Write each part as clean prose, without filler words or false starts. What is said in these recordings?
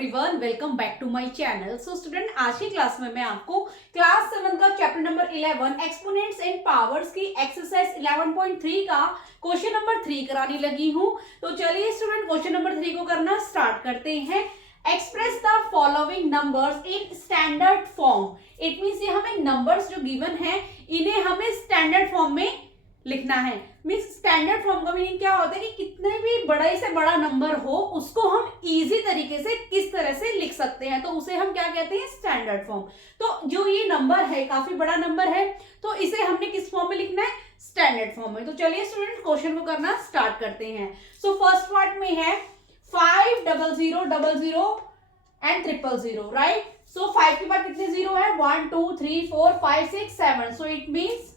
Everyone, welcome back to my channel. So student, आज की class में मैं आपको क्लास 7 का chapter number 11 exponents and powers की एक्सरसाइज 11.3 का क्वेश्चन नंबर 3 कराने लगी हूं। तो चलिए स्टूडेंट, क्वेश्चन नंबर 3 को करना स्टार्ट करते हैं। Express the following numbers in standard form. It means ये हमें नंबर्स जो गिवन है इन्हें हमें स्टैंडर्ड फॉर्म में लिखना है। मीन्स स्टैंडर्ड फॉर्म का मीनिंग क्या होता है कि कितने भी बड़े से बड़ा नंबर हो उसको हम इजी तरीके से किस तरह से लिख सकते हैं, तो उसे हम क्या कहते हैं, स्टैंडर्ड फॉर्म। तो जो ये नंबर है काफी बड़ा नंबर है, तो इसे हमने किस फॉर्म में लिखना है, स्टैंडर्ड फॉर्म में। तो चलिए स्टूडेंट, क्वेश्चन को करना स्टार्ट करते हैं। सो फर्स्ट पार्ट में है 50000 एंड 000, राइट। सो 5 के बाद कितने जीरो है, 1 2 3 4 5 6 7। So it means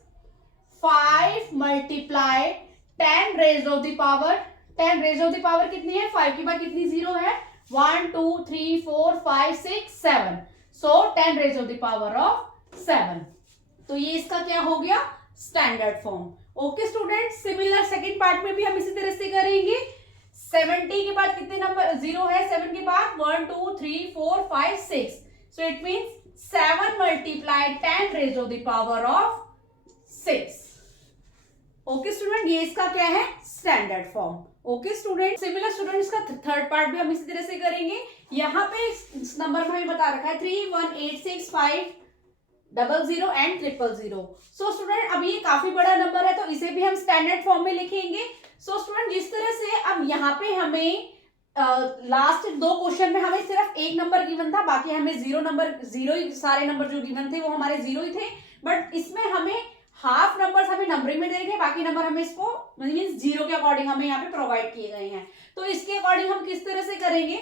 5 multiply 10 raise of the power. 10 raise of the power कितनी है, 5 के बाद कितनी जीरो है, 1 2 3 4 5 6 7। So 10 raise of the power of 7। तो ये इसका क्या हो गया, standard form. Okay student, similar second part में भी हम इसी तरह से करेंगे। 70 के बाद कितने नंबर जीरो है, 7 के बाद 1 2 3 4 5 6। So it means 7 multiply 10 raise of the power of 6। Okay student, ये इसका क्या है, standard form. Okay student, similar student इसका थर्ड पार्ट भी हम इसी तरह से करेंगे। यहाँ पे इस नंबर में हमें बता रखा है 3186500 एंड 000। सो स्टूडेंट, अब ये काफी बड़ा नंबर है तो इसे भी हम स्टैंडर्ड फॉर्म में लिखेंगे। सो स्टूडेंट, जिस तरह से अब यहाँ पे हमें लास्ट दो क्वेश्चन में हमें सिर्फ एक नंबर गिवन था, बाकी हमें जीरो ही सारे नंबर जो गिवन थे वो हमारे जीरो ही थे। बट इसमें हमें हाफ नंबर्स हमें नंबरिंग में दे रखे, बाकी नंबर हमें इसको मींस जीरो के अकॉर्डिंग हमें यहाँ पे प्रोवाइड किए गए हैं। तो इसके अकॉर्डिंग हम किस तरह से करेंगे,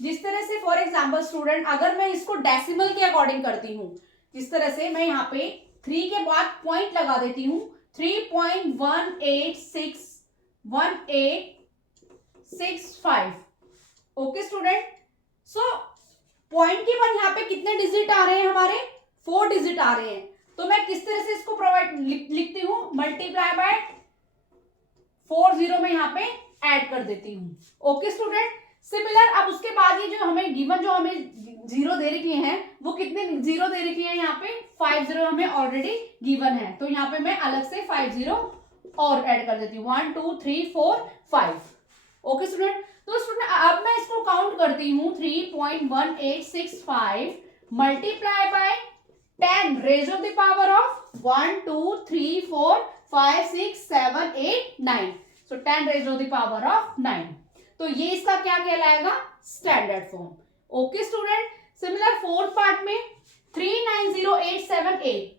जिस तरह से फॉर एग्जांपल स्टूडेंट, अगर मैं इसको डेसिमल के अकॉर्डिंग करती हूँ, जिस तरह से मैं यहाँ पे 3 के बाद पॉइंट लगा देती हूँ, 3.1865। ओके स्टूडेंट, सो पॉइंट के बाद यहाँ पे कितने डिजिट आ रहे हैं, हमारे 4 डिजिट आ रहे हैं। तो मैं किस तरह से इसको प्रोवाइड लिखती हूँ, मल्टीप्लाई बाय 4 जीरो में यहाँ पे ऐड कर देती हूँ। ओके स्टूडेंट, सिमिलर अब उसके बाद ये जो हमें गिवन जो हमें जीरो दे रखे हैं वो कितने जीरो दे रखे हैं, यहाँ पे 5 जीरो हमें ऑलरेडी गिवन है, तो यहाँ पे मैं अलग से 5 जीरो और ऐड कर देती हूँ, 1 2 3 4 5। ओके स्टूडेंट, तो स्टूडेंट अब मैं इसको काउंट करती हूँ, 3.1865 multiply by 10 raise of the power of 1 2 3 4 5 6 7 8 9। So 10 raise of the power of 9। तो ये इसका क्या कहलाएगा, standard form. Okay student, similar fourth part में 390878।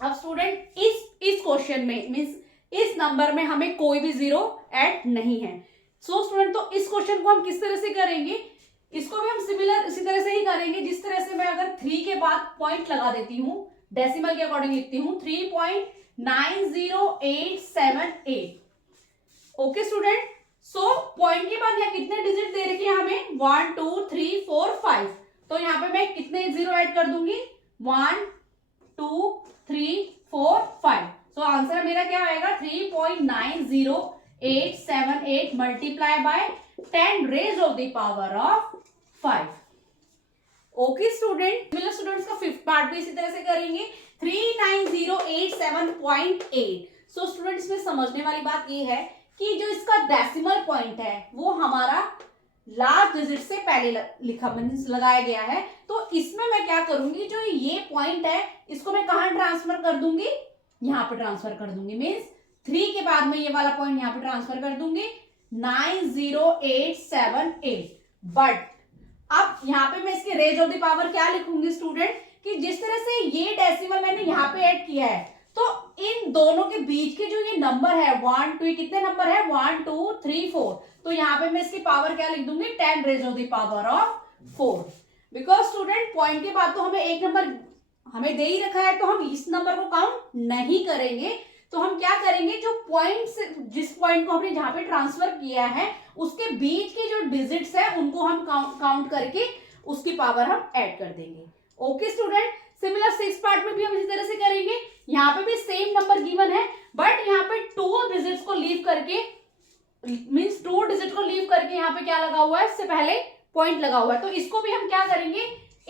अब स्टूडेंट इस क्वेश्चन में मींस इस नंबर में हमें कोई भी जीरो ऐड नहीं है। सो स्टूडेंट, तो इस क्वेश्चन को हम किस तरह से करेंगे, इसको भी हम सिमिलर इसी तरह से ही करेंगे, जिस तरह से मैं अगर 3 के बाद पॉइंट लगा देती हूँ, डेसिमल के अकॉर्डिंग लिखती हूँ 3.90878। ओके स्टूडेंट, सो पॉइंट के बाद यहाँ कितने डिजिट दे रखे हैं हमें, 1 2 3 4 5। तो यहाँ पे मैं कितने जीरो ऐड कर दूंगी, 1 2 3 4 5। सो आंसर मेरा क्या आएगा, 3.90878 multiply by 10 raise of the power of 5। Okay student, similar students का फिफ्थ पार्ट भी इसी तरह से करेंगे, 39087.8। सो स्टूडेंट्स में समझने वाली बात ये है कि जो इसका डेसिमल पॉइंट है वो हमारा लास्ट डिजिट से पहले लिखा लगाया गया है। तो इसमें मैं क्या करूंगी, जो ये पॉइंट है इसको मैं कहां ट्रांसफर कर दूंगी, यहाँ पे ट्रांसफर कर दूंगी। मीन्स 3 के बाद में ये वाला पॉइंट यहाँ पे ट्रांसफर कर दूंगी, 90878। बट अब यहाँ पे मैं इसके रेज ऑफ द पावर क्या लिखूंगी स्टूडेंट, कि जिस तरह से ये डेसिमल मैंने यहाँ पे ऐड किया है, तो इन दोनों के बीच के जो ये नंबर है 1 2, कितने नंबर है, 1 2 3 4। तो यहाँ पे मैं इसकी पावर क्या लिख दूंगी, 10 raise of the power of 4। Because student point के बाद तो हमें एक नंबर हमें दे ही रखा है, तो हम इस नंबर को काउंट नहीं करेंगे। तो हम क्या करेंगे, जो पॉइंट से जिस पॉइंट को हमने जहां पे ट्रांसफर किया है उसके बीच के जो डिजिट्स है उनको हम काउंट करके उसकी पावर हम ऐड कर देंगे। Okay student, similar six part में भी हम इसी तरह से करेंगे। यहाँ पे भी सेम नंबर गिवन है, बट यहाँ पे 2 डिजिट्स को लीव करके मींस 2 डिजिट को लीव करके यहाँ पे क्या लगा हुआ है, इससे पहले पॉइंट लगा हुआ है, तो इसको भी हम क्या करेंगे,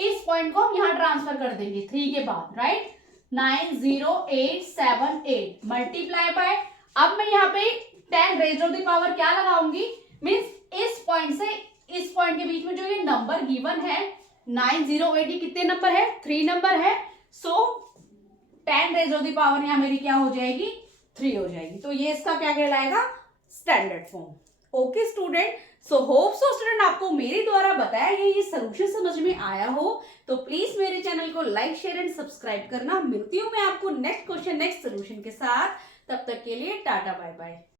इस पॉइंट को हम यहाँ ट्रांसफर कर देंगे 3 के बाद, राइट। 90878 मल्टीप्लाई बाय, अब मैं यहाँ पे 10 रेज़ टू द पावर क्या लगाऊंगी, मीन्स इस पॉइंट से इस पॉइंट के बीच में जो ये नंबर गिवन है 908, ये कितने नंबर है, 3 नंबर है। सो 10 रेज़ टू द पावर यहाँ मेरी क्या हो जाएगी, 3 हो जाएगी। तो ये इसका क्या कहलाएगा, standard form. Okay student, so hope so student आपको मेरे द्वारा बताया गया ये सोल्यूशन समझ में आया हो, तो प्लीज मेरे चैनल को लाइक शेयर एंड सब्सक्राइब करना। मिलती हूँ मैं आपको नेक्स्ट क्वेश्चन नेक्स्ट सोल्यूशन के साथ, तब तक के लिए टाटा बाय बाय।